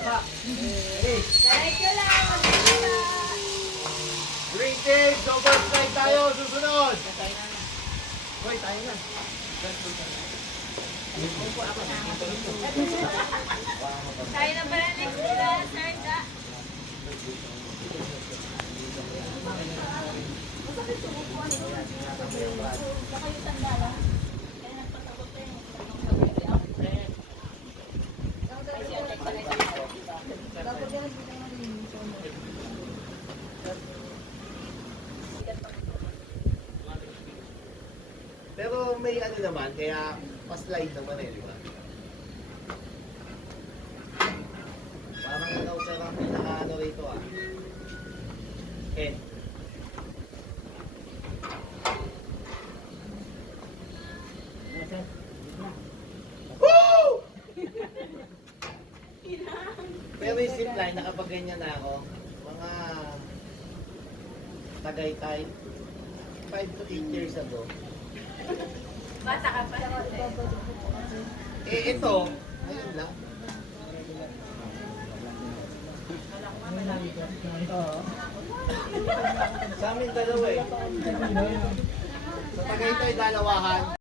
Diretso lang. Greetings! Super slide tayo! Susunod! Hoy, tayo na. Tayo na pala next nila, sir. Pero may ano naman, kaya pa-slide naman eh, di ba? Parang ikaw sir ang pinaka-ano rito ah. Head. Woo! Pero yung zipline, nakapag-ganyan na ako. Mga Tagaytay, 5 to 8 years ago. Bata ka pa. Eh, ito, ayun lang. Sa amin dalawa eh. Sa Tagaytay, dalawahan.